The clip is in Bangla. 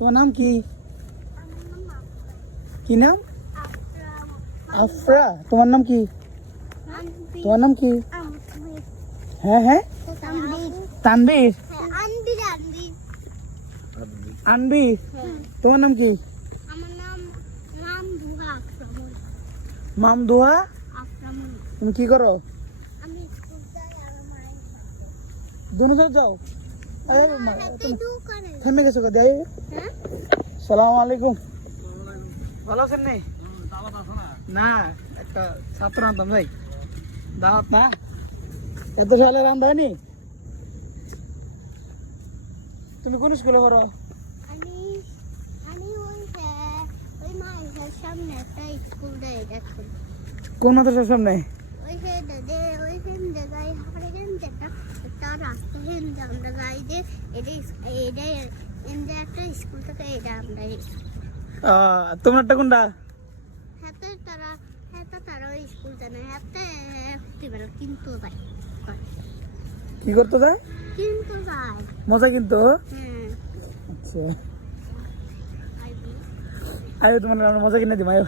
তোমার নাম কি? কি নাম? আফরা। তোমার নাম কি? তোমার নাম কি? হ্যাঁ হ্যাঁ, তানবীর। আনবীর। তোমার নাম কি? মামদুহা। তুমি কি করো? দুনো যাও। থেমে গেছো কোথায়? সালাম আলাইকুম। ভালো আছেন নি? না, একটা ছাত্র আনতাম ভাই, দাওয়াত না। এত সালে রান্ধা হয়নি? তুমি কোন স্কুলে পড়ো? কোন মাদ্রাসার সামনে? তোমারটা কোনটা? কি করতে যায়? মজা কিন্তু। আচ্ছা, আয়ো তোমার মজা কিনে দিম, আয়ো।